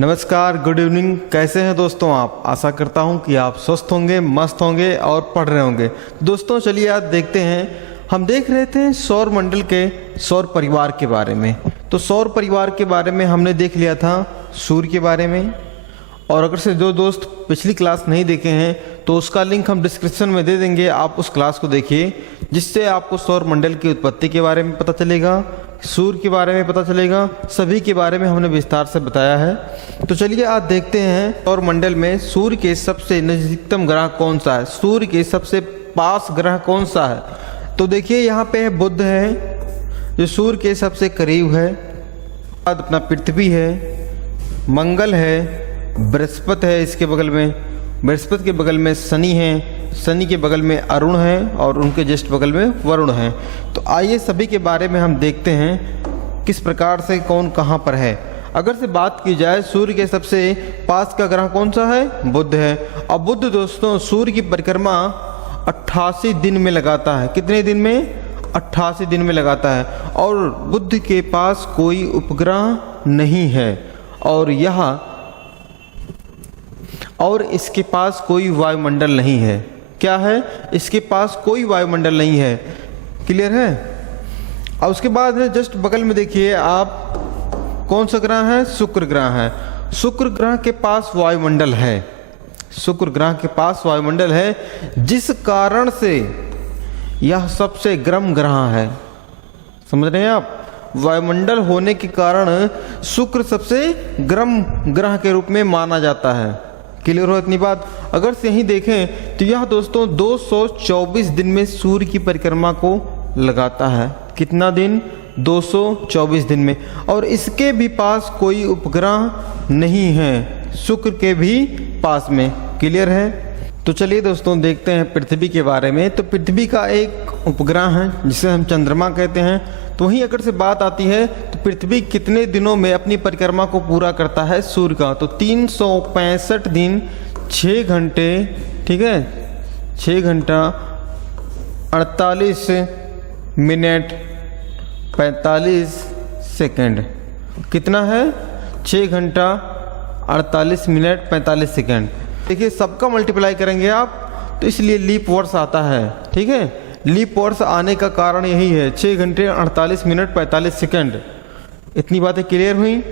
नमस्कार, good evening. कैसे हैं दोस्तों आप? आशा करता हूं कि आप स्वस्थ होंगे, मस्त होंगे और पढ़ रहे होंगे। दोस्तों चलिए आज देखते हैं, हम देख रहे थे सौर मंडल के सौर परिवार के बारे में। तो सौर परिवार के बारे में हमने देख लिया था सूर्य के बारे में, और अगर से जो दोस्त पिछली क्लास नहीं देखे हैं तो उसका लिंक हम डिस्क्रिप्शन में दे देंगे, आप उस क्लास को देखिए, जिससे आपको सौर मंडल की उत्पत्ति के बारे में पता चलेगा, सूर्य के बारे में पता चलेगा, सभी के बारे में हमने विस्तार से बताया है। तो चलिए आज देखते हैं सौर मंडल में सूर्य के सबसे नज़दीकतम ग्रह कौन सा है, सूर्य के सबसे पास ग्रह कौन सा है। तो देखिए यहाँ पे बुध है जो सूर्य के सबसे करीब है, बाद अपना पृथ्वी है, मंगल है, बृहस्पति है इसके बगल में, बृहस्पति के बगल में शनि है, शनि के बगल में अरुण है और उनके जस्ट बगल में वरुण है। तो आइए सभी के बारे में हम देखते हैं किस प्रकार से कौन कहाँ पर है। अगर से बात की जाए सूर्य के सबसे पास का ग्रह कौन सा है, बुध है। और बुध दोस्तों सूर्य की परिक्रमा 88 दिन में लगाता है। कितने दिन में? 88 दिन में लगाता है। और बुध के पास कोई उपग्रह नहीं है और इसके पास कोई वायुमंडल नहीं है। क्या है? इसके पास कोई वायुमंडल नहीं है। क्लियर है? और उसके बाद है जस्ट बगल में देखिए आप, कौन सा ग्रह है? शुक्र ग्रह है। शुक्र ग्रह के पास वायुमंडल है, शुक्र ग्रह के पास वायुमंडल है, जिस कारण से यह सबसे गर्म ग्रह है। समझ रहे हैं आप? वायुमंडल होने के कारण शुक्र सबसे गर्म ग्रह के रूप में माना जाता है। क्लियर हो इतनी बात? अगर से यही देखें तो यह दोस्तों 224 दिन में सूर्य की परिक्रमा को लगाता है। कितना दिन? 224 दिन में। और इसके भी पास कोई उपग्रह नहीं है, शुक्र के भी पास में। क्लियर है? तो चलिए दोस्तों देखते हैं पृथ्वी के बारे में। तो पृथ्वी का एक उपग्रह है जिसे हम चंद्रमा कहते हैं। तो वहीं अगर से बात आती है तो पृथ्वी कितने दिनों में अपनी परिक्रमा को पूरा करता है सूर्य का? तो 365 दिन 6 घंटे, ठीक है, 6 घंटा 48 मिनट 45 सेकंड। कितना है? 6 घंटा 48 मिनट 45 सेकंड। देखिए सबका मल्टीप्लाई करेंगे आप तो इसलिए लीप वर्ष आता है। ठीक है, लीप वर्ष आने का कारण यही है, 6 घंटे 48 मिनट 45 सेकंड। इतनी बातें क्लियर हुई।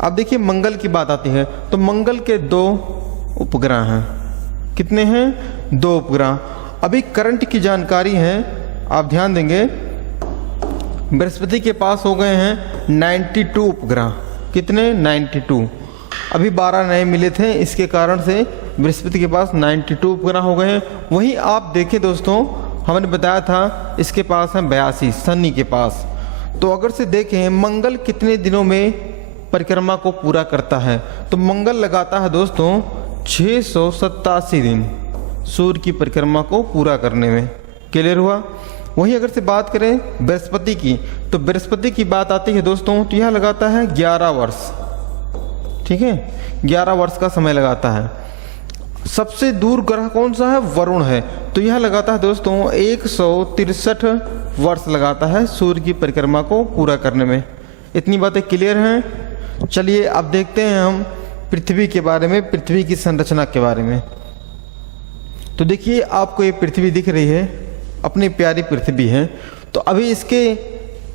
अब देखिए मंगल की बात आती है। तो मंगल के 2 उपग्रह हैं। कितने हैं? 2 उपग्रह। अभी करंट की जानकारी है, आप ध्यान देंगे। बृहस्पति के पास हो गए हैं 92 उपग्रह। कितने? 92। अभी 12 नए मिले थे, इसके कारण से बृहस्पति के पास 92 उपग्रह हो गए हैं। वहीं आप देखें दोस्तों, हमने बताया था इसके पास है 82, शनि के पास। तो अगर से देखें मंगल कितने दिनों में परिक्रमा को पूरा करता है, तो मंगल लगाता है दोस्तों 687 दिन सूर्य की परिक्रमा को पूरा करने में। क्लियर हुआ? वहीं अगर से बात करें बृहस्पति की, तो बृहस्पति की बात आती है दोस्तों, तो यह लगाता है 11 वर्ष। ठीक है, 11 वर्ष का समय लगाता है। सबसे दूर ग्रह कौन सा है? वरुण है। तो यह लगाता है दोस्तों 163 वर्ष लगाता है सूर्य की परिक्रमा को पूरा करने में। इतनी बातें क्लियर हैं? चलिए अब देखते हैं हम पृथ्वी के बारे में, पृथ्वी की संरचना के बारे में। तो देखिए आपको ये पृथ्वी दिख रही है, अपनी प्यारी पृथ्वी है। तो अभी इसके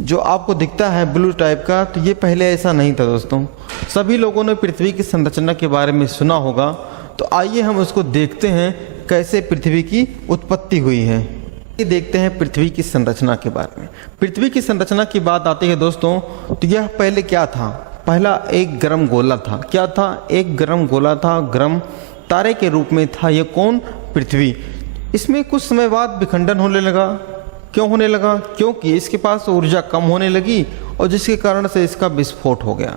जो आपको दिखता है ब्लू टाइप का, तो ये पहले ऐसा नहीं था दोस्तों। सभी लोगों ने पृथ्वी की संरचना के बारे में सुना होगा। तो आइए हम उसको देखते हैं कैसे पृथ्वी की उत्पत्ति हुई है। ये देखते हैं पृथ्वी की संरचना के बारे में। पृथ्वी की संरचना की बात आती है दोस्तों, तो यह पहले क्या था? पहला एक गर्म गोला था। क्या था? एक गर्म गोला था, गर्म तारे के रूप में था। ये कौन? पृथ्वी। इसमें कुछ समय बाद विखंडन होने लगा। क्यों होने लगा? क्योंकि इसके पास ऊर्जा कम होने लगी और जिसके कारण से इसका विस्फोट हो गया।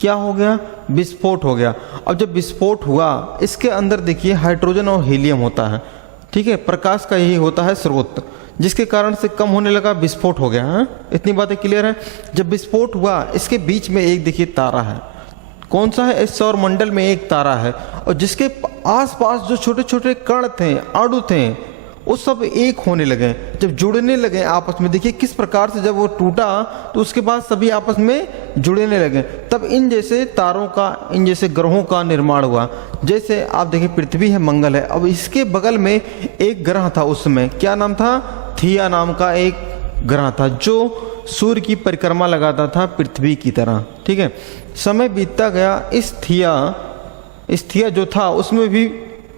क्या हो गया? विस्फोट हो गया। अब जब विस्फोट हुआ, इसके अंदर देखिए हाइड्रोजन और हीलियम होता है। ठीक है, प्रकाश का यही होता है स्रोत, जिसके कारण से कम होने लगा, विस्फोट हो गया। हाँ, इतनी बातें क्लियर है? जब विस्फोट हुआ, इसके बीच में एक देखिए तारा है। कौन सा है? इस सौर मंडल में एक तारा है और जिसके आसपास जो छोटे छोटे कण थे, अणु थे, वो सब एक होने लगे, जब जुड़ने लगे आपस में। देखिए किस प्रकार से जब वो टूटा तो उसके बाद सभी आपस में जुड़ने लगे, तब इन जैसे तारों का, इन जैसे ग्रहों का निर्माण हुआ। जैसे आप देखिए पृथ्वी है, मंगल है, अब इसके बगल में एक ग्रह था उस समय, क्या नाम था? थिया नाम का एक ग्रह था जो सूर्य की परिक्रमा लगाता था पृथ्वी की तरह। ठीक है, समय बीतता गया, इस थिया जो था उसमें भी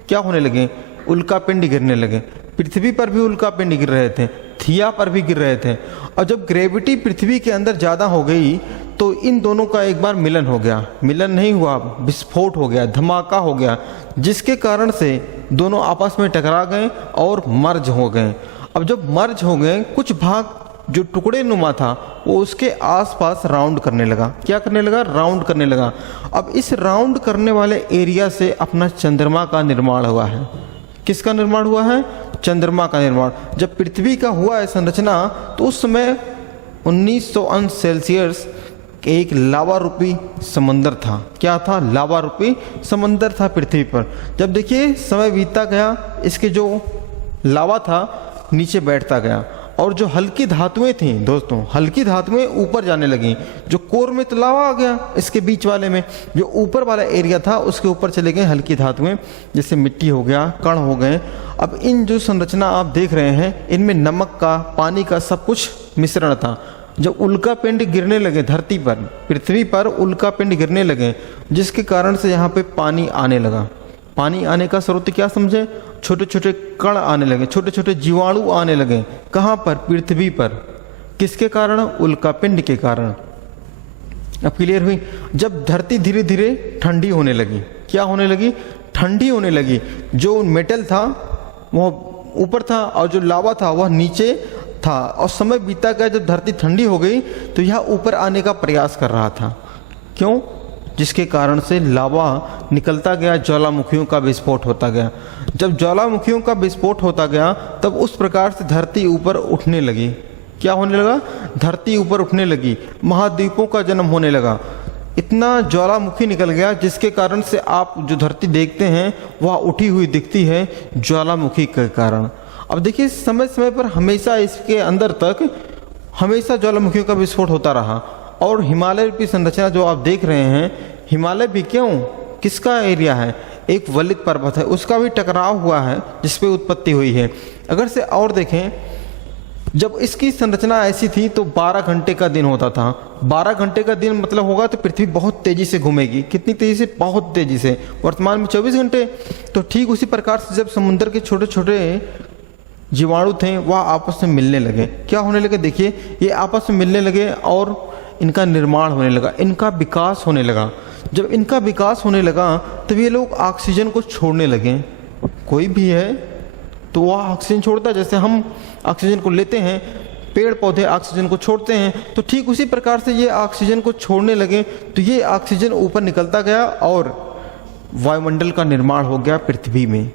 क्या होने लगे? उल्का पिंड गिरने लगे। पृथ्वी पर भी उल्का पिंड गिर रहे थे, थिया पर भी गिर रहे थे। और जब ग्रेविटी पृथ्वी के अंदर ज़्यादा हो गई तो इन दोनों का एक बार मिलन हो गया, मिलन नहीं हुआ, विस्फोट हो गया, धमाका हो गया, जिसके कारण से दोनों आपस में टकरा गए और मर्ज हो गए। अब जब मर्ज हो गए, कुछ भाग जो टुकड़े नुमा था वो उसके आसपास राउंड करने लगा। क्या करने लगा? राउंड करने लगा। अब इस राउंड करने वाले एरिया से अपना चंद्रमा का निर्माण हुआ है। किसका निर्माण हुआ है? चंद्रमा का निर्माण। जब पृथ्वी का हुआ है संरचना तो उस समय 1900 अंश सेल्सियस एक लावा रूपी समंदर था। क्या था? लावा रूपी समंदर था पृथ्वी पर। जब देखिए समय बीतता गया, इसके जो लावा था नीचे बैठता गया और जो हल्की धातुएं थी दोस्तों, हल्की धातुएं ऊपर जाने लगी। जो कोर में तो लावा आ गया, इसके बीच वाले में जो ऊपर वाला एरिया था उसके ऊपर चले गए हल्की धातुएं, जैसे मिट्टी हो गया, कण हो गए। अब इन जो संरचना आप देख रहे हैं इनमें नमक का, पानी का सब कुछ मिश्रण था। जब उल्का पिंड गिरने लगे धरती पर, पृथ्वी पर उल्का पिंड गिरने लगे, जिसके कारण से यहाँ पे पानी आने लगा। पानी आने का स्रोत क्या समझे? छोटे छोटे कण आने लगे, छोटे छोटे जीवाणु आने लगे। कहाँ पर? पृथ्वी पर। किसके कारण? उल्का पिंड के कारण। अब क्लियर हुई? जब धरती धीरे धीरे ठंडी होने लगी, क्या होने लगी? ठंडी होने लगी। जो मेटल था वह ऊपर था और जो लावा था वह नीचे था। और समय बीता गया, जब धरती ठंडी हो गई तो यह ऊपर आने का प्रयास कर रहा था। क्यों? जिसके कारण से लावा निकलता गया, ज्वालामुखियों का विस्फोट होता गया। जब ज्वालामुखियों का विस्फोट होता गया तब उस प्रकार से धरती ऊपर उठने लगी। क्या होने लगा? धरती ऊपर उठने लगी, महाद्वीपों का जन्म होने लगा। इतना ज्वालामुखी निकल गया जिसके कारण से आप जो धरती देखते हैं वह उठी हुई दिखती है ज्वालामुखी के कारण। अब देखिए समय समय पर हमेशा इसके अंदर तक हमेशा ज्वालामुखियों का विस्फोट होता रहा। और हिमालय की संरचना जो आप देख रहे हैं, हिमालय भी क्यों, किसका एरिया है? एक वलित पर्वत है, उसका भी टकराव हुआ है जिसपे उत्पत्ति हुई है। अगर से और देखें, जब इसकी संरचना ऐसी थी तो 12 घंटे का दिन होता था। 12 घंटे का दिन मतलब होगा तो पृथ्वी बहुत तेजी से घूमेगी। कितनी तेजी से? बहुत तेजी से। वर्तमान में 24 घंटे। तो ठीक उसी प्रकार से जब समुद्र के छोटे छोटे जीवाणु थे वह आपस में मिलने लगे। क्या होने लगे? देखिए ये आपस में मिलने लगे और इनका निर्माण होने लगा, इनका विकास होने लगा। जब इनका विकास होने लगा तब ये लोग ऑक्सीजन को छोड़ने लगे। कोई भी है तो वह ऑक्सीजन छोड़ता है, जैसे हम ऑक्सीजन को लेते हैं, पेड़ पौधे ऑक्सीजन को छोड़ते हैं, तो ठीक उसी प्रकार से ये ऑक्सीजन को छोड़ने लगे। तो ये ऑक्सीजन ऊपर निकलता गया और वायुमंडल का निर्माण हो गया पृथ्वी में।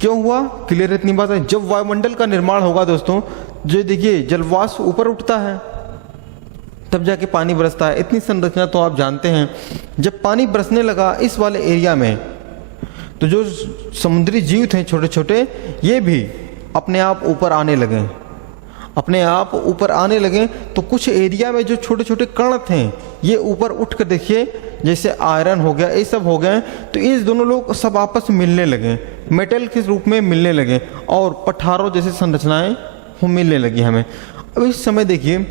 क्यों हुआ? क्लियर इतनी बात है। जब वायुमंडल का निर्माण होगा दोस्तों, जो देखिए जलवाष्प ऊपर उठता है तब जाके पानी बरसता है। इतनी संरचना तो आप जानते हैं। जब पानी बरसने लगा इस वाले एरिया में तो जो समुद्री जीव थे छोटे छोटे, ये भी अपने आप ऊपर आने लगे। अपने आप ऊपर आने लगे तो कुछ एरिया में जो छोटे छोटे कण थे ये ऊपर उठ कर देखिए जैसे आयरन हो गया, ये सब हो गए। तो ये दोनों लोग सब आपस में मिलने लगे, मेटल के रूप में मिलने लगे और पठारों जैसी संरचनाएं वो मिलने लगी हमें। अब इस समय देखिए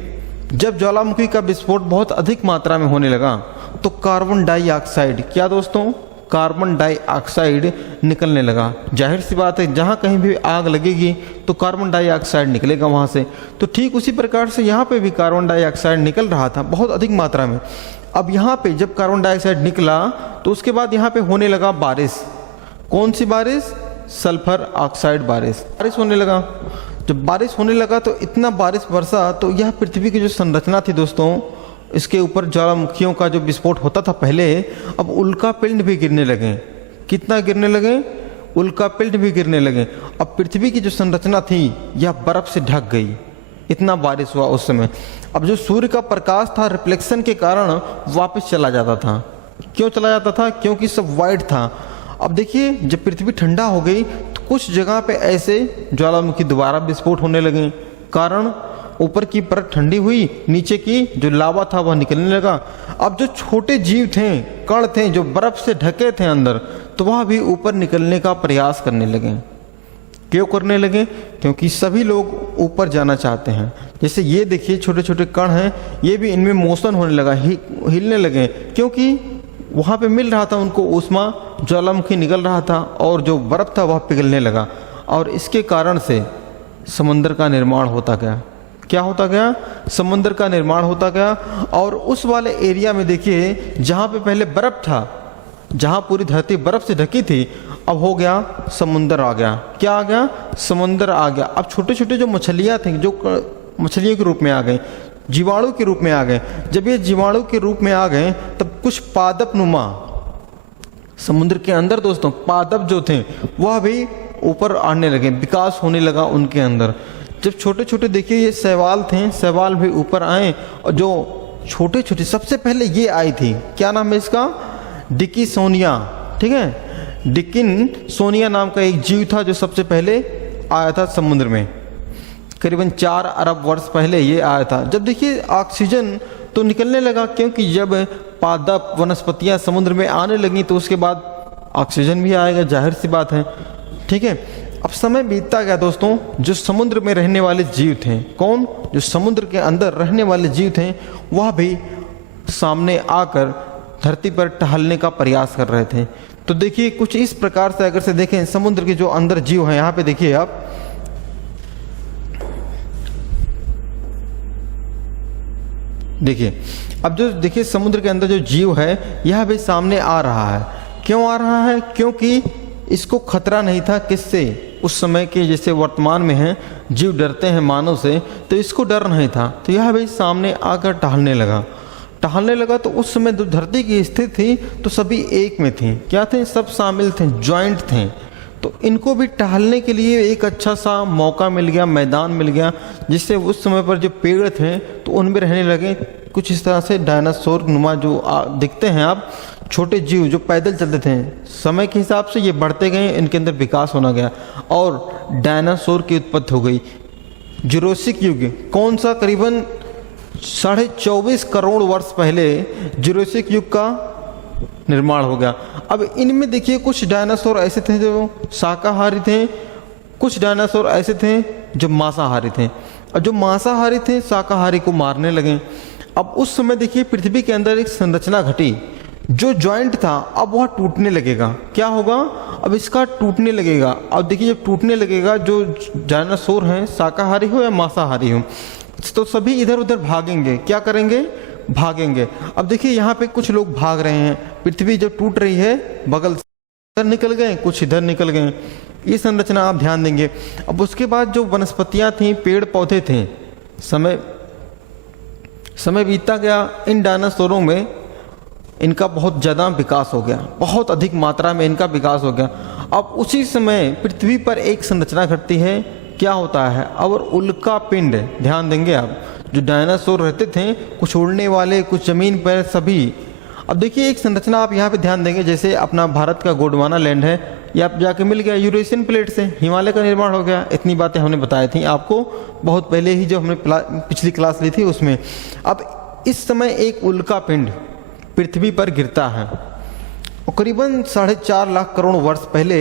जब ज्वालामुखी का विस्फोट बहुत अधिक मात्रा में होने लगा तो कार्बन डाइऑक्साइड, क्या दोस्तों? कार्बन डाइऑक्साइड निकलने लगा। जाहिर सी बात है जहाँ कहीं भी आग लगेगी तो कार्बन डाइऑक्साइड निकलेगा वहाँ से। तो ठीक उसी प्रकार से यहाँ पे भी कार्बन डाइऑक्साइड निकल रहा था बहुत अधिक मात्रा में। अब यहाँ पे जब कार्बन डाइऑक्साइड निकला तो उसके बाद यहाँ पे होने लगा बारिश। कौन सी बारिश? सल्फर ऑक्साइड बारिश। बारिश होने लगा। जब बारिश होने लगा तो इतना बारिश बरसा तो यह पृथ्वी की जो संरचना थी दोस्तों, इसके ऊपर ज्वालामुखियों का जो विस्फोट होता था पहले, अब उल्का पिंड भी गिरने लगे। कितना गिरने लगे? उल्का पिंड भी गिरने लगे। अब पृथ्वी की जो संरचना थी यह बर्फ से ढक गई। इतना बारिश हुआ उस समय। अब जो सूर्य का प्रकाश था रिफ्लेक्शन के कारण वापस चला जाता था। क्यों चला जाता था? क्योंकि सब वाइट था। अब देखिए जब पृथ्वी ठंडा हो गई तो कुछ जगह पे ऐसे ज्वालामुखी दोबारा विस्फोट होने लगे, कारण ऊपर की परत ठंडी हुई, नीचे की जो लावा था वह निकलने लगा। अब जो छोटे जीव थे, कण थे जो बर्फ से ढके थे अंदर, तो वह भी ऊपर निकलने का प्रयास करने लगे। क्यों करने लगे? क्योंकि सभी लोग ऊपर जाना चाहते हैं। जैसे ये देखिए छोटे छोटे कण हैं, ये भी इनमें मोशन होने लगा, हिलने लगे, क्योंकि वहाँ पे मिल रहा था उनको ऊष्मा, ज्वालामुखी निकल रहा था और जो बर्फ था वह पिघलने लगा, और इसके कारण से समुद्र का निर्माण होता गया। क्या होता गया? समुद्र का निर्माण होता गया। और उस वाले एरिया में देखिए जहाँ पे पहले बर्फ था, जहाँ पूरी धरती बर्फ से ढकी थी, अब हो गया समुंदर आ गया। क्या आ गया? समुंदर आ गया। अब छोटे छोटे जो मछलियाँ थी, जो मछलियों के रूप में आ गए, जीवाणु के रूप में आ गए। जब ये जीवाणु के रूप में आ गए तब कुछ पादप नुमा समुद्र के अंदर दोस्तों पादप जो थे वह भी ऊपर आने लगे, विकास होने लगा उनके अंदर। जब छोटे छोटे देखिए ये शैवाल थे, शैवाल भी ऊपर आए, और जो छोटे छोटे सबसे पहले ये आई थी, क्या नाम है इसका? डिकिसोनिया। ठीक है, डिकिन सोनिया नाम का एक जीव था जो सबसे पहले आया था समुद्र में, करीबन 4 अरब वर्ष पहले ये आया था। जब देखिए ऑक्सीजन तो निकलने लगा, क्योंकि जब पादप वनस्पतियां समुद्र में आने लगी तो उसके बाद ऑक्सीजन भी आएगा, जाहिर सी बात है। ठीक है, अब समय बीतता गया दोस्तों, जो समुद्र में रहने वाले जीव थे, कौन? जो समुद्र के अंदर रहने वाले जीव थे, वह भी सामने आकर धरती पर टहलने का प्रयास कर रहे थे। तो देखिए कुछ इस प्रकार से अगर से देखें, समुद्र के जो अंदर जीव हैं, यहाँ पे देखिए आप, देखिए अब जो देखिए समुद्र के अंदर जो जीव है यह भी सामने आ रहा है। क्यों आ रहा है? क्योंकि इसको खतरा नहीं था। किससे? उस समय के जैसे वर्तमान में हैं जीव डरते हैं मानव से, तो इसको डर नहीं था, तो यह भी सामने आकर टहलने लगा। तो उस समय जो धरती की स्थिति थी तो सभी एक में थी। क्या थे? सब शामिल थे, ज्वाइंट थे। तो इनको भी टहलने के लिए एक अच्छा सा मौका मिल गया, मैदान मिल गया, जिससे उस समय पर जो पेड़ थे तो उनमें रहने लगे। कुछ इस तरह से डायनासोर नुमा जो दिखते हैं आप, छोटे जीव जो पैदल चलते थे, समय के हिसाब से ये बढ़ते गए, इनके अंदर विकास होना गया और डायनासोर की उत्पत्ति हो गई। जुरासिक युग कौन सा? करीबन 24.5 करोड़ वर्ष पहले जुरासिक युग का निर्माण हो गया। अब इनमें देखिए कुछ डायनासोर ऐसे थे जो शाकाहारी थे, कुछ डायनासोर ऐसे थे जो मांसाहारी थे, और जो मांसाहारी थे शाकाहारी को मारने लगे। अब उस समय देखिए पृथ्वी के अंदर एक संरचना घटी, जो जॉइंट था अब वह टूटने लगेगा। क्या होगा? अब इसका टूटने लगेगा। अब देखिए जब टूटने लगेगा, जो डायनासोर हैं शाकाहारी हो या मांसाहारी हो, तो सभी इधर उधर भागेंगे। क्या करेंगे? भागेंगे। अब देखिए यहाँ पे कुछ लोग भाग रहे हैं, पृथ्वी जब टूट रही है बगल से इधर निकल गए, कुछ इधर निकल गए, ये संरचना आप ध्यान देंगे। अब उसके बाद जो वनस्पतियाँ थीं, पेड़ पौधे थे, समय बीतता गया, इन डायनासोरों में इनका बहुत ज़्यादा विकास हो गया, बहुत अधिक मात्रा में इनका विकास हो गया। अब उसी समय पृथ्वी पर एक संरचना घटती है। क्या होता है? और उल्का पिंड, ध्यान देंगे आप, जो डायनासोर रहते थे, कुछ उड़ने वाले, कुछ जमीन पर, सभी। अब देखिए एक संरचना आप यहाँ पे ध्यान देंगे, जैसे अपना भारत का गोंडवाना लैंड है, ये आप जाके मिल गया यूरेशियन प्लेट से, हिमालय का निर्माण हो गया। इतनी बातें हमने बताई थी आपको बहुत पहले ही, जो हमने पिछली क्लास ली थी उसमें। अब इस समय एक उल्का पिंड पृथ्वी पर गिरता है, और करीबन 4.5 लाख करोड़ वर्ष पहले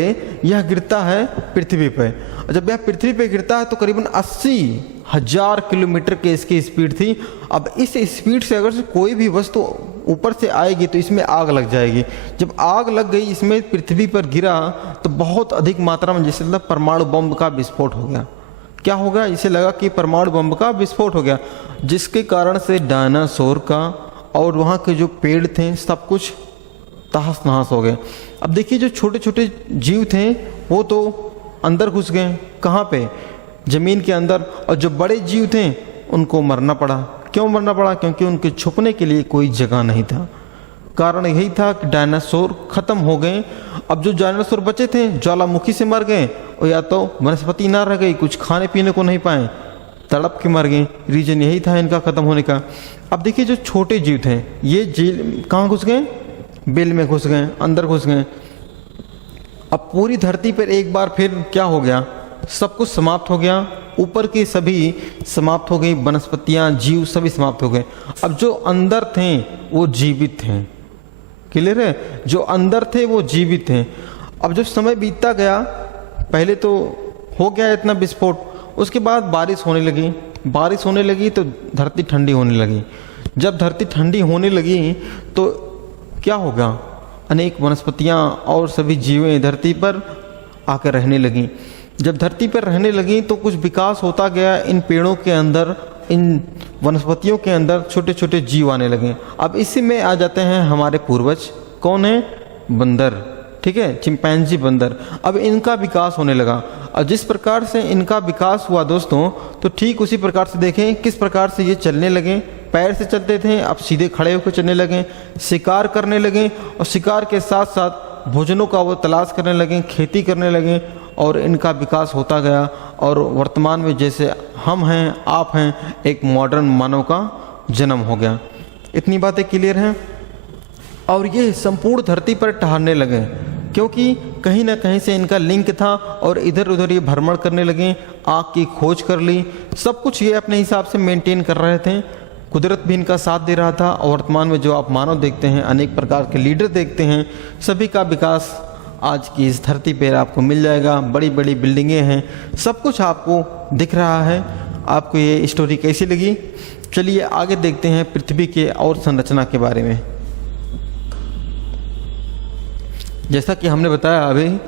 यह गिरता है पृथ्वी पर। और जब यह पृथ्वी पर गिरता है तो करीबन 80,000 किलोमीटर की इसकी स्पीड थी। अब इस स्पीड से अगर कोई भी वस्तु ऊपर से आएगी तो इसमें आग लग जाएगी। जब आग लग गई, इसमें पृथ्वी पर गिरा, तो बहुत अधिक मात्रा में, जैसे मतलब परमाणु बम का विस्फोट हो गया। क्या हो गया? इसे लगा कि परमाणु बम का विस्फोट हो गया, जिसके कारण से डायनासोर का और वहाँ के जो पेड़ थे सब कुछ तहस नहस हो गए। अब देखिए जो छोटे छोटे जीव थे वो तो अंदर घुस गए। कहाँ पे? जमीन के अंदर। और जो बड़े जीव थे उनको मरना पड़ा। क्यों मरना पड़ा? क्योंकि उनके छुपने के लिए कोई जगह नहीं था। कारण यही था कि डायनासोर खत्म हो गए। अब जो डायनासोर बचे थे ज्वालामुखी से मर गए, और या तो वनस्पति ना रह गई, कुछ खाने पीने को नहीं पाए, तड़प के मर गए। रीजन यही था इनका खत्म होने का। अब देखिए जो छोटे जीव थे ये जेल कहाँ घुस गए? बिल में घुस गए, अंदर घुस गए। अब पूरी धरती पर एक बार फिर क्या हो गया, सब कुछ समाप्त हो गया, ऊपर की सभी समाप्त हो गई, वनस्पतियां, जीव सभी समाप्त हो गए। अब जो अंदर थे वो जीवित हैं। क्लियर है, जो अंदर थे वो जीवित हैं। अब जब समय बीतता गया, पहले तो हो गया इतना विस्फोट, उसके बाद बारिश होने लगी, बारिश होने लगी तो धरती ठंडी होने लगी। जब धरती ठंडी होने लगी तो क्या होगा, अनेक वनस्पतियां और सभी जीवें धरती पर आकर रहने लगीं। जब धरती पर रहने लगी तो कुछ विकास होता गया, इन पेड़ों के अंदर, इन वनस्पतियों के अंदर छोटे छोटे जीव आने लगे। अब इसी में आ जाते हैं हमारे पूर्वज, कौन है, बंदर, ठीक है, चिंपैंजी बंदर। अब इनका विकास होने लगा, और जिस प्रकार से इनका विकास हुआ दोस्तों, तो ठीक उसी प्रकार से देखें किस प्रकार से ये चलने लगे। पैर से चलते थे, अब सीधे खड़े होकर चलने लगे, शिकार करने लगे, और शिकार के साथ साथ भोजनों का वो तलाश करने लगे, खेती करने लगे, और इनका विकास होता गया। और वर्तमान में जैसे हम हैं, आप हैं, एक मॉडर्न मानव का जन्म हो गया। इतनी बातें क्लियर हैं। और ये संपूर्ण धरती पर टहलने लगे, क्योंकि कहीं ना कहीं से इनका लिंक था, और इधर उधर ये भ्रमण करने लगे, आग की खोज कर ली, सब कुछ ये अपने हिसाब से मेंटेन कर रहे थे। कुदरत भी इनका साथ दे रहा था। और वर्तमान में जो आप मानव देखते हैं, अनेक प्रकार के लीडर देखते हैं, सभी का विकास आज की इस धरती पर आपको मिल जाएगा। बड़ी बड़ी बिल्डिंगें हैं, सब कुछ आपको दिख रहा है। आपको ये स्टोरी कैसी लगी, चलिए आगे देखते हैं पृथ्वी के और संरचना के बारे में। जैसा कि हमने बताया अभी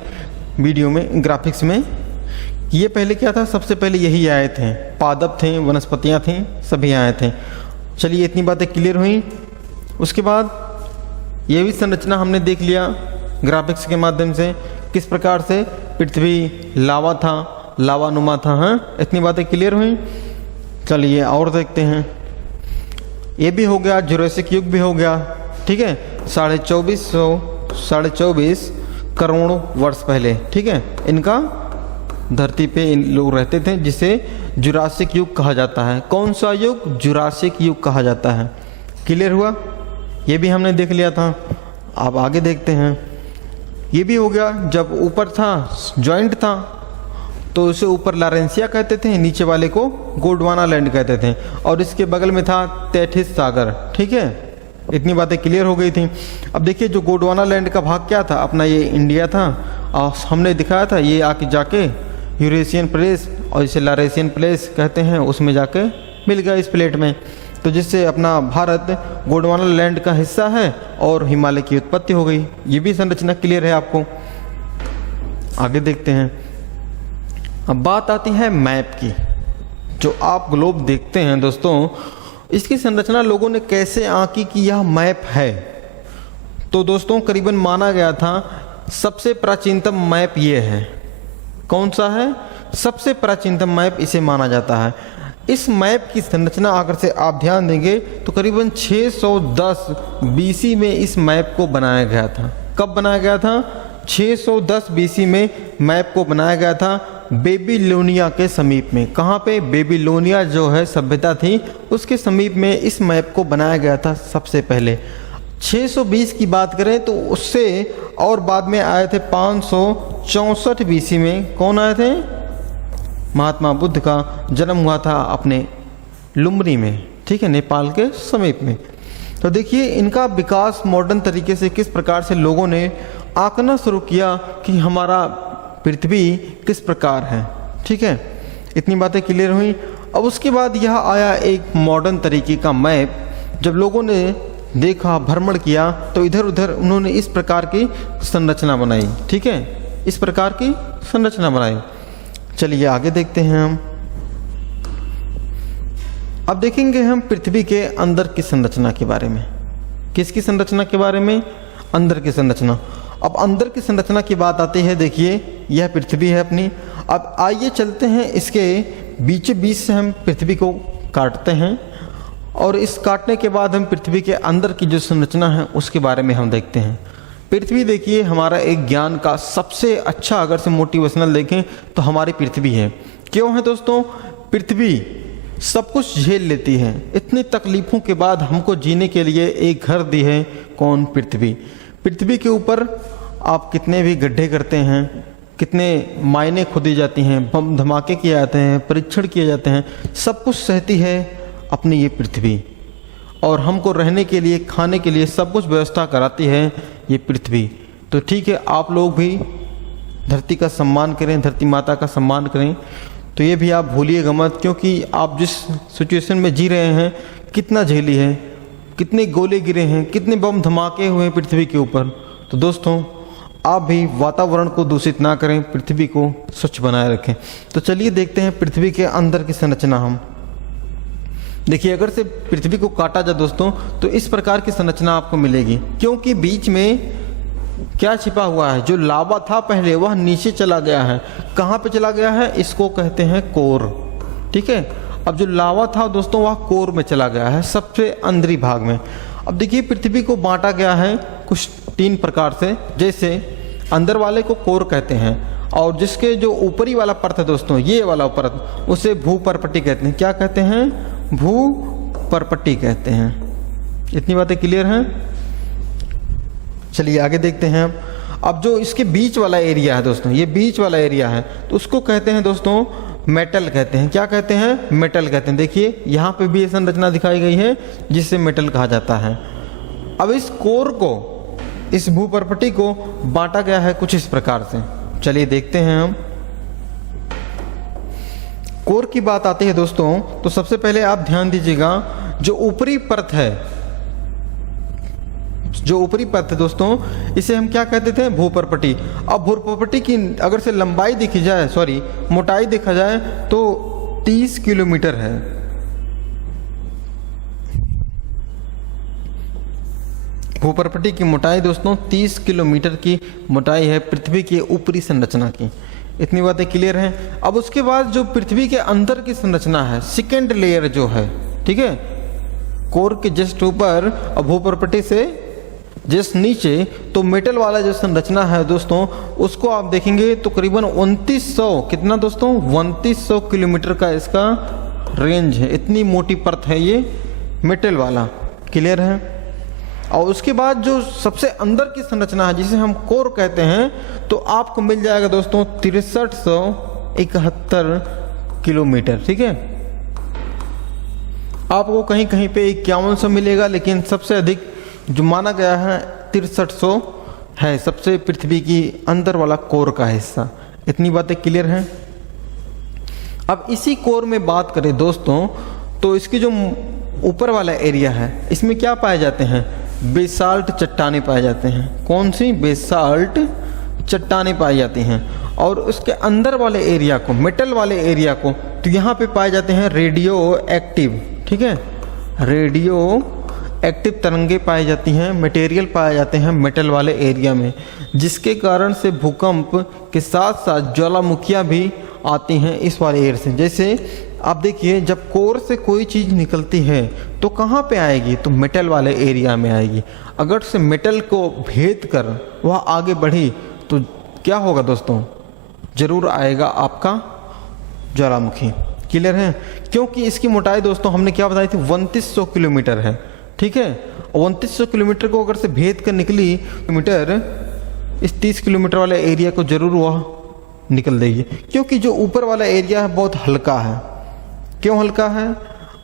वीडियो में, ग्राफिक्स में, ये पहले क्या था, सबसे पहले यही आए थे, पादप थे, वनस्पतियां थीं, सभी आए थे। चलिए इतनी बातें क्लियर हुई। उसके बाद ये भी संरचना हमने देख लिया ग्राफिक्स के माध्यम से, किस प्रकार से पृथ्वी लावा था, लावानुमा था। हाँ, इतनी बातें क्लियर हुई। चलिए और देखते हैं। ये भी हो गया, जुरासिक युग भी हो गया, ठीक है, 24.5 करोड़ वर्ष पहले, ठीक है, इनका धरती पे इन लोग रहते थे, जिसे जुरासिक युग कहा जाता है। कौन सा युग, जुरासिक युग कहा जाता है। क्लियर हुआ, ये भी हमने देख लिया था। अब आगे देखते हैं। ये भी हो गया, जब ऊपर था जॉइंट था तो उसे ऊपर लारेंसिया कहते थे, नीचे वाले को गोंडवाना लैंड कहते थे, और इसके बगल में था तैथिस सागर, ठीक है। इतनी बातें क्लियर हो गई थी। अब देखिए, जो गोंडवाना लैंड का भाग क्या था, अपना ये इंडिया था, और हमने दिखाया था ये आके जाके यूरेशियन प्लेस, और इसे लारेशियन प्लेस कहते हैं, उसमें जाके मिल गया इस प्लेट में। तो जिससे अपना भारत गोंडवाना लैंड का हिस्सा है, और हिमालय की उत्पत्ति हो गई। ये भी संरचना क्लियर है आपको। आगे देखते हैं। अब बात आती है मैप की। जो आप ग्लोब देखते हैं दोस्तों, इसकी संरचना लोगों ने कैसे आंकी कि यह मैप है। तो दोस्तों करीबन माना गया था सबसे प्राचीनतम मैप ये है। कौन सा है, सबसे प्राचीनतम मैप इसे माना जाता है। इस मैप की संरचना अगर से आप ध्यान देंगे तो करीबन 610 बीसी में इस मैप को बनाया गया था। कब बनाया गया था, 610 बीसी में मैप को बनाया गया था, बेबीलोनिया के समीप में। कहाँ पे, बेबीलोनिया जो है सभ्यता थी, उसके समीप में इस मैप को बनाया गया था सबसे पहले। 620 की बात करें तो उससे और बाद में आए थे 564 बीसी में। कौन आए थे, महात्मा बुद्ध का जन्म हुआ था अपने लुम्बिनी में, ठीक है, नेपाल के समीप में। तो देखिए इनका विकास मॉडर्न तरीके से किस प्रकार से लोगों ने आंकना शुरू किया कि हमारा पृथ्वी किस प्रकार है, ठीक है। इतनी बातें क्लियर हुई। अब उसके बाद यह आया एक मॉडर्न तरीके का मैप। जब लोगों ने देखा, भ्रमण किया, तो इधर उधर उन्होंने इस प्रकार की संरचना बनाई, ठीक है, इस प्रकार की संरचना बनाई। चलिए आगे देखते हैं हम। अब देखेंगे हम पृथ्वी के अंदर की संरचना के बारे में। किसकी संरचना के बारे में, अंदर की संरचना। अब अंदर की संरचना की बात आती है, देखिए यह पृथ्वी है अपनी। अब आइए चलते हैं, इसके बीच बीच से हम पृथ्वी को काटते हैं, और इस काटने के बाद हम पृथ्वी के अंदर की जो संरचना है उसके बारे में हम देखते हैं। पृथ्वी देखिए हमारा एक ज्ञान का सबसे अच्छा, अगर से मोटिवेशनल देखें तो हमारी पृथ्वी है। क्यों है दोस्तों, पृथ्वी सब कुछ झेल लेती है। इतनी तकलीफ़ों के बाद हमको जीने के लिए एक घर दी है, कौन, पृथ्वी। पृथ्वी के ऊपर आप कितने भी गड्ढे करते हैं, कितने मायने खोदी जाती हैं, बम धमाके किए जाते हैं, परीक्षण किए जाते हैं, सब कुछ सहती है अपनी ये पृथ्वी, और हमको रहने के लिए, खाने के लिए सब कुछ व्यवस्था कराती है ये पृथ्वी। तो ठीक है, आप लोग भी धरती का सम्मान करें, धरती माता का सम्मान करें। तो ये भी आप भूलिएगा मत, क्योंकि आप जिस सिचुएशन में जी रहे हैं, कितना झेली है, कितने गोले गिरे हैं, कितने बम धमाके हुए हैं पृथ्वी के ऊपर। तो दोस्तों, आप भी वातावरण को दूषित ना करें, पृथ्वी को स्वच्छ बनाए रखें। तो चलिए देखते हैं पृथ्वी के अंदर की संरचना। हम देखिए, अगर से पृथ्वी को काटा जाए दोस्तों, तो इस प्रकार की संरचना आपको मिलेगी, क्योंकि बीच में क्या छिपा हुआ है, जो लावा था पहले वह नीचे चला गया है। कहाँ पे चला गया है? इसको कहते हैं कोर। ठीक है, अब जो लावा था दोस्तों वह कोर में चला गया है, सबसे अंदरी भाग में। अब देखिए, पृथ्वी को बांटा गया है कुछ 3 प्रकार से। जैसे अंदर वाले को कोर कहते हैं, और जिसके जो ऊपरी वाला परत है दोस्तों, ये वाला परत, उसे भूपर्पट्टी कहते हैं। क्या कहते हैं? भूपर्पट्टी कहते हैं। इतनी बातें क्लियर हैं? चलिए आगे देखते हैं। अब जो इसके बीच वाला एरिया है दोस्तों, ये बीच वाला एरिया है, तो उसको कहते हैं दोस्तों मेटल कहते हैं। क्या कहते हैं? मेटल कहते हैं। देखिए, यहाँ पे भी संरचना दिखाई गई है जिसे मेटल कहा जाता है। अब इस कोर को, इस भूपर्पट्टी को बांटा गया है कुछ इस प्रकार से। चलिए देखते हैं हम। कोर की बात आती है दोस्तों, तो सबसे पहले आप ध्यान दीजिएगा, जो ऊपरी परत है, जो ऊपरी परत है दोस्तों, इसे हम क्या कहते थे? भूपर्पट्टी। अब भूपर्पट्टी की अगर से लंबाई देखी जाए, सॉरी मोटाई देखा जाए, तो 30 किलोमीटर है। भूपर्पट्टी की मोटाई दोस्तों 30 किलोमीटर की मोटाई है पृथ्वी की ऊपरी संरचना की। इतनी बातें क्लियर हैं। अब उसके बाद जो पृथ्वी के अंदर की संरचना है, सेकेंड लेयर जो है, ठीक है, कोर के जस्ट ऊपर और भूपर्पट्टी से जस्ट नीचे, तो मेटल वाला जो संरचना है दोस्तों, उसको आप देखेंगे तो करीबन 2900, कितना दोस्तों? 2900 किलोमीटर का इसका रेंज है। इतनी मोटी परत है ये मेटल वाला। क्लियर है? और उसके बाद जो सबसे अंदर की संरचना है, जिसे हम कोर कहते हैं, तो आपको मिल जाएगा दोस्तों 6371 किलोमीटर। ठीक है, आपको कहीं कहीं पे 5100 मिलेगा, लेकिन सबसे अधिक जो माना गया है 6300 है, सबसे पृथ्वी की अंदर वाला कोर का हिस्सा। इतनी बातें क्लियर हैं। अब इसी कोर में बात करें दोस्तों, तो इसकी जो ऊपर वाला एरिया है, इसमें क्या पाए जाते हैं? बेसाल्ट चट्टानें पाए जाते हैं। कौन सी? बेसाल्ट चट्टानें पाई जाती हैं। और उसके अंदर वाले एरिया को, मेटल वाले एरिया को, तो यहाँ पे पाए जाते हैं रेडियो एक्टिव। ठीक है, रेडियो एक्टिव तरंगे पाई जाती हैं, मटेरियल पाए जाते हैं मेटल वाले एरिया में, जिसके कारण से भूकंप के साथ साथ ज्वालामुखियाँ भी आती हैं इस वाले एरिया से। जैसे आप देखिए, जब कोर से कोई चीज़ निकलती है तो कहाँ पे आएगी? तो मेटल वाले एरिया में आएगी। अगर से मेटल को भेद कर वह आगे बढ़ी तो क्या होगा दोस्तों? जरूर आएगा आपका ज्वालामुखी। क्लियर है? क्योंकि इसकी मोटाई दोस्तों हमने क्या बताई थी? 2900 किलोमीटर है। ठीक है, 2900 किलोमीटर को अगर से भेद कर निकली किलोमीटर, इस 30 किलोमीटर वाले एरिया को जरूर वह निकल देगी, क्योंकि जो ऊपर वाला एरिया है बहुत हल्का है। क्यों हल्का है?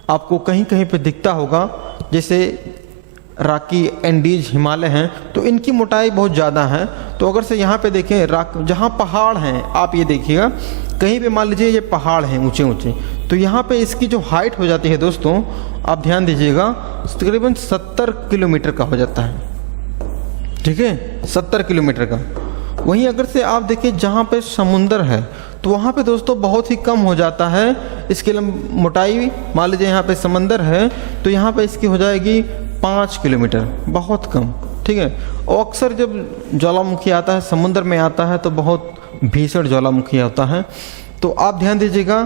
आपको कहीं कहीं पे दिखता होगा, जैसे राकी एंडीज हिमालय हैं, तो इनकी मोटाई बहुत ज़्यादा है। तो अगर से यहाँ पे देखें, जहाँ पहाड़ हैं, आप ये देखिएगा, कहीं पे मान लीजिए ये पहाड़ हैं ऊंचे ऊंचे, तो यहाँ पे इसकी जो हाइट हो जाती है दोस्तों, आप ध्यान दीजिएगा, तकरीबन 70 किलोमीटर का हो जाता है। ठीक है, 70 किलोमीटर का। वहीं अगर से आप देखिए जहाँ पे समुंदर है, तो वहाँ पे दोस्तों बहुत ही कम हो जाता है इसकी मोटाई। मान लीजिए यहाँ पे समंदर है, तो यहाँ पे इसकी हो जाएगी 5 किलोमीटर, बहुत कम। ठीक है, और अक्सर जब ज्वालामुखी आता है, समुद्र में आता है, तो बहुत भीषण ज्वालामुखी होता है। तो आप ध्यान दीजिएगा,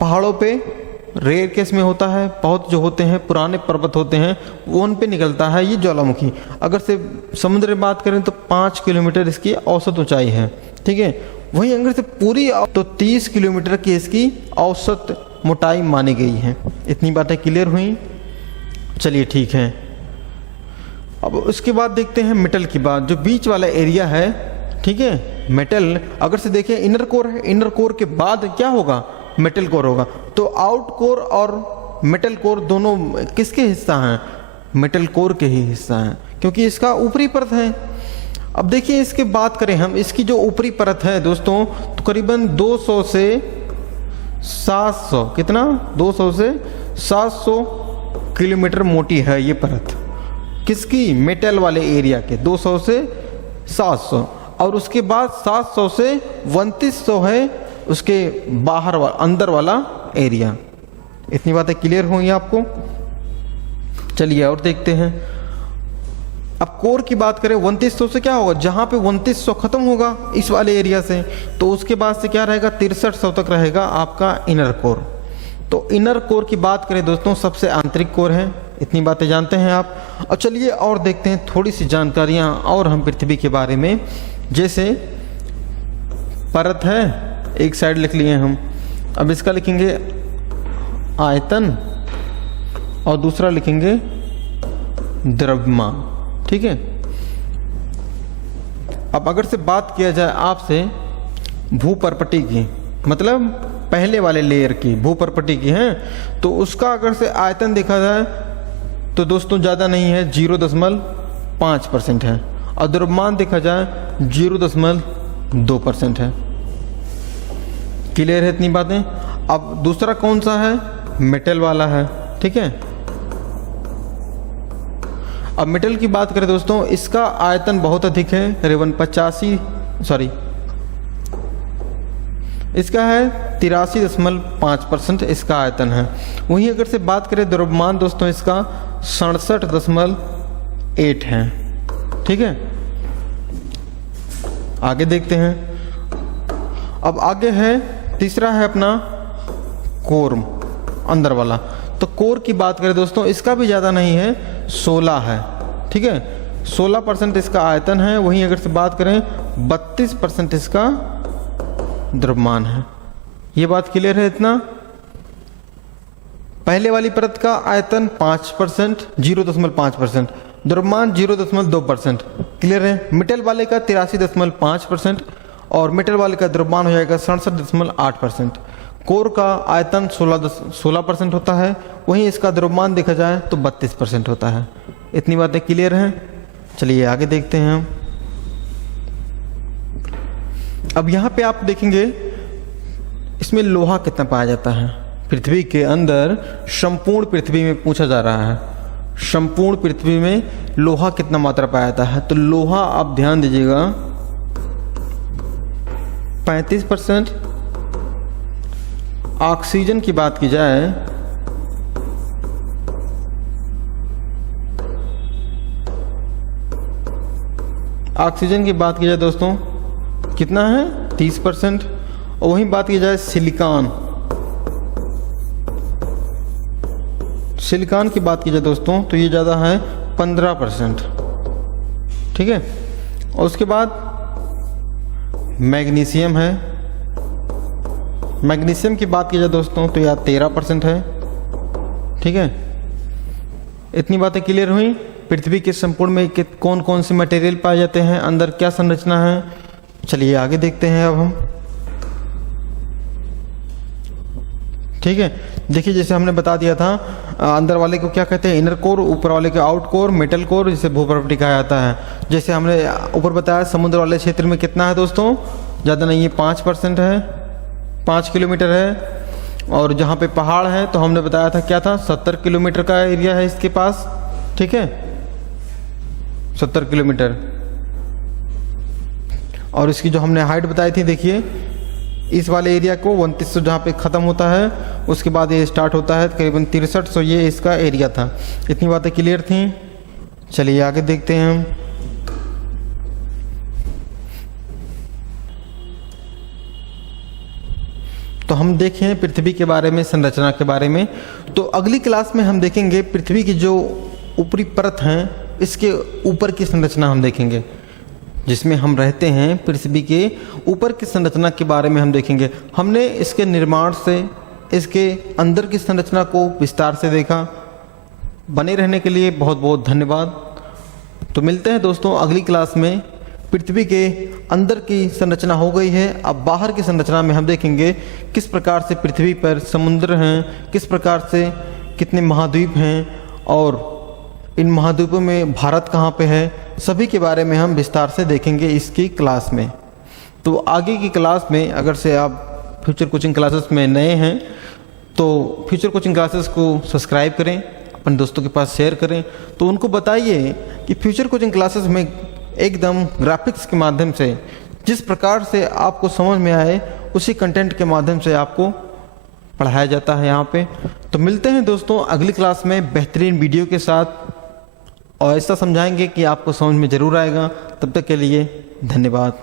पहाड़ों पे रेयर केस में होता है, बहुत जो होते हैं पुराने पर्वत होते हैं, वो उन पे निकलता है ये ज्वालामुखी। अगर से समुद्र में बात करें तो 5 किलोमीटर इसकी औसत ऊंचाई है। ठीक है, वहीं अगर से पूरी तो 30 किलोमीटर की इसकी औसत मोटाई मानी गई है। इतनी बातें क्लियर हुई? चलिए ठीक है। अब उसके बाद देखते हैं मेटल की बात। जो बीच वाला एरिया है, ठीक है। मेटल अगर से देखें इनर कोर है, इनर कोर के बाद क्या होगा, मेटल कोर होगा। तो आउट कोर और मेटल कोर दोनों किसके हिस्सा हैं, मेटल कोर के ही हिस्सा हैं, क्योंकि इसका ऊपरी परत है। अब देखिए इसके बात करें हम, इसकी जो ऊपरी परत है दोस्तों, तो करीबन 200 से 700, कितना 200 से 700 किलोमीटर मोटी है ये परत, किसकी, मेटल वाले एरिया के, 200 से 700। और उसके बाद 700 से 3200 है उसके बाहर अंदर वाला एरिया। इतनी बातें क्लियर होंगी आपको। चलिए और देखते हैं। अब कोर की बात करें 3200 से क्या होगा, जहां पे 3200 खत्म होगा इस वाले एरिया से, तो उसके बाद से क्या रहेगा, 6300 तक रहेगा आपका इनर कोर। तो इनर कोर की बात करें दोस्तों, सबसे आंतरिक कोर है। इतनी बातें जानते हैं आप। और चलिए और देखते हैं थोड़ी सी जानकारियां और हम पृथ्वी के बारे में। जैसे परत है, एक साइड लिख लिए हम, अब इसका लिखेंगे आयतन और दूसरा लिखेंगे द्रव्यमान, ठीक है। अब अगर से बात किया जाए आपसे भूपर्पटी की, मतलब पहले वाले लेयर की, भूपर्पटी की है, तो उसका अगर से आयतन देखा जाए तो दोस्तों ज़्यादा नहीं है, 0.5% है। और द्रव्यमान देखा जाए 0.2% है। क्लियर है इतनी बातें। अब दूसरा कौन सा है, मेटल वाला है, ठीक है। अब मेटल की बात करें दोस्तों, इसका आयतन बहुत अधिक है, करीबन 83.5% इसका आयतन है। वहीं अगर से बात करें द्रव्यमान दोस्तों, इसका 67.8 है, ठीक है। आगे देखते हैं। अब आगे है तीसरा है अपना कोर, अंदर वाला। तो कोर की बात करें दोस्तों, इसका भी ज़्यादा नहीं है, 16 है, ठीक है। 16% इसका आयतन है। वहीं अगर से बात करें 32% इसका द्रव्यमान है। ये बात क्लियर है इतना। पहले वाली परत का आयतन 5%, 0.5%, द्रव्यमान 0.2%, क्लियर है। मेटल वाले का 83.5% और मेटल वाले का द्रव्यमान हो जाएगा 67.8%। कोर का आयतन 16% होता है, वहीं इसका द्रव्यमान देखा जाए तो 32% होता है। इतनी बातें क्लियर हैं। चलिए आगे देखते हैं हम। अब यहाँ पे आप देखेंगे इसमें लोहा कितना पाया जाता है पृथ्वी के अंदर। संपूर्ण पृथ्वी में पूछा जा रहा है, संपूर्ण पृथ्वी में लोहा कितना मात्रा पाया जाता है। तो लोहा आप ध्यान दीजिएगा 35%। ऑक्सीजन की बात की जाए दोस्तों कितना है, 30%। और वहीं बात की जाए सिलिकॉन की बात की जाए दोस्तों, तो ये ज़्यादा है 15%, ठीक है। और उसके बाद मैग्नीशियम है। मैग्नीशियम की बात की जाए दोस्तों तो यह 13% है, ठीक है। इतनी बातें क्लियर हुई। पृथ्वी के संपूर्ण में कौन कौन से मटेरियल पाए जाते हैं, अंदर क्या संरचना है। चलिए आगे देखते हैं अब हम, ठीक है। देखिए जैसे हमने बता दिया था, अंदर वाले को क्या कहते हैं, इनर कोर, ऊपर वाले को आउट कोर, मेटल कोर, जिसे भूपर्पटी कहा जाता है। जैसे हमने ऊपर बताया समुद्र वाले क्षेत्र में कितना है दोस्तों, ज़्यादा नहीं है, 5% है, 5 किलोमीटर है। और जहाँ पे पहाड़ है तो हमने बताया था क्या था, 70 किलोमीटर का एरिया है इसके पास, ठीक है, 70 किलोमीटर। और इसकी जो हमने हाइट बताई थी, देखिए इस वाले एरिया को 2900 जहाँ पे ख़त्म होता है, उसके बाद ये स्टार्ट होता है करीबन 6300, ये इसका एरिया था। इतनी बातें क्लियर थी। चलिए आगे देखते हैं हम। तो हम देखें पृथ्वी के बारे में, संरचना के बारे में। तो अगली क्लास में हम देखेंगे पृथ्वी की जो ऊपरी परत हैं, इसके ऊपर की संरचना हम देखेंगे, जिसमें हम रहते हैं। पृथ्वी के ऊपर की संरचना के बारे में हम देखेंगे। हमने इसके निर्माण से इसके अंदर की संरचना को विस्तार से देखा। बने रहने के लिए बहुत बहुत धन्यवाद। तो मिलते हैं दोस्तों अगली क्लास में पृथ्वी के अंदर की संरचना हो गई है। अब बाहर की संरचना में हम देखेंगे किस प्रकार से पृथ्वी पर समुद्र हैं, किस प्रकार से कितने महाद्वीप हैं और इन महाद्वीपों में भारत कहाँ पे है, सभी के बारे में हम विस्तार से देखेंगे इसकी क्लास में। तो आगे की क्लास में अगर से आप फ्यूचर कोचिंग क्लासेस में नए हैं तो फ्यूचर कोचिंग क्लासेस को सब्सक्राइब करें, अपने दोस्तों के पास शेयर करें, तो उनको बताइए कि फ्यूचर कोचिंग क्लासेस में एकदम ग्राफिक्स के माध्यम से जिस प्रकार से आपको समझ में आए उसी कंटेंट के माध्यम से आपको पढ़ाया जाता है यहाँ पे। तो मिलते हैं दोस्तों अगली क्लास में बेहतरीन वीडियो के साथ, और ऐसा समझाएंगे कि आपको समझ में ज़रूर आएगा। तब तक के लिए धन्यवाद।